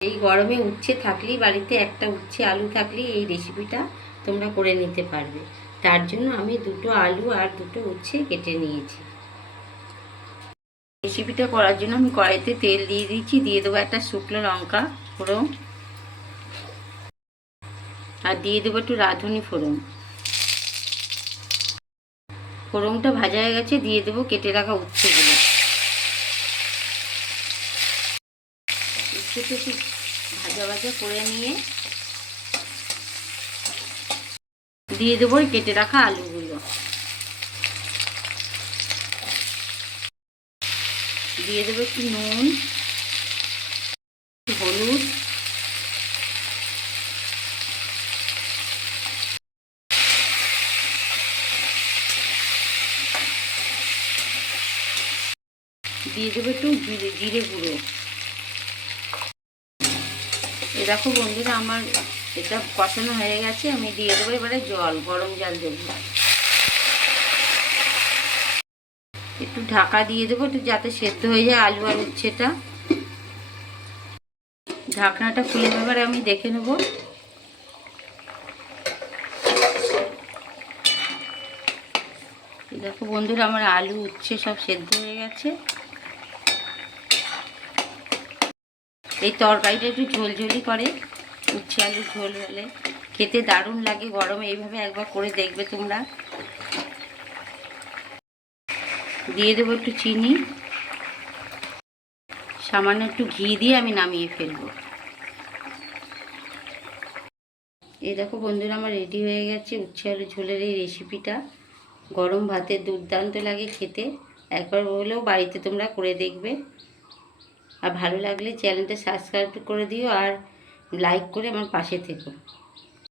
এই গরমে উচ্ছে থাকলেই বাড়িতে একটা উচ্ছে আলু থাকলেই এই রেসিপিটা তোমরা করে নিতে পারবে। তার জন্য আমি দুটো আলু আর দুটো উচ্ছে কেটে নিয়েছি। রেসিপিটা করার জন্য আমি কড়াইতে তেল দিয়ে দিচ্ছি, দিয়ে দেবো একটা শুকনো লঙ্কা ফোড়ন, আর দিয়ে দেবো একটু রাঁধুনি ফোড়ন। ফোড়নটা ভাজা হয়ে গেছে, দিয়ে দেবো কেটে রাখা উচ্ছেগুলো। উচ্ছেটা একটু ভাজা ভাজা করে নিয়ে দিয়ে দেবো কেটে রাখা আলুগুলো, দিয়ে দেবো একটু নুন, একটু হলুদ, দিয়ে দেবো একটু জিরে গুঁড়ো। এই দেখো বন্ধুরা, আমার এটা কষানো হয়ে গেছে, আমি দিয়ে দেবো এবারে জল, গরম জল দেবো। একটু ঢাকা দিয়ে দেবো একটু যাতে সেদ্ধ হয়ে যায় আলু আর উচ্ছেটা। ঢাকনাটা খুলে এবারে আমি দেখে নেব। দেখো বন্ধুরা, আমার আলু উচ্ছে সব সেদ্ধ হয়ে গেছে। এই তরকারিটা একটু ঝোলঝোলি করে, উচ্ছে আলু ঝোল হলে খেতে দারুণ লাগে গরমে। এইভাবে একবার করে দেখবে তোমরা। দিয়ে দেবো একটু চিনি, সামান্য একটু ঘি দিয়ে আমি নামিয়ে ফেলবো। এই দেখো বন্ধুরা, আমার রেডি হয়ে গেছে উচ্ছে আলু ঝোলের এই রেসিপিটা। গরম ভাতে দুর্দান্ত লাগে খেতে। একবার হলেও বাড়িতে তোমরা করে দেখবে। আর ভালো লাগলে চ্যানেলটা সাবস্ক্রাইব করে দিও, আর লাইক করে আমার পাশে থেকো।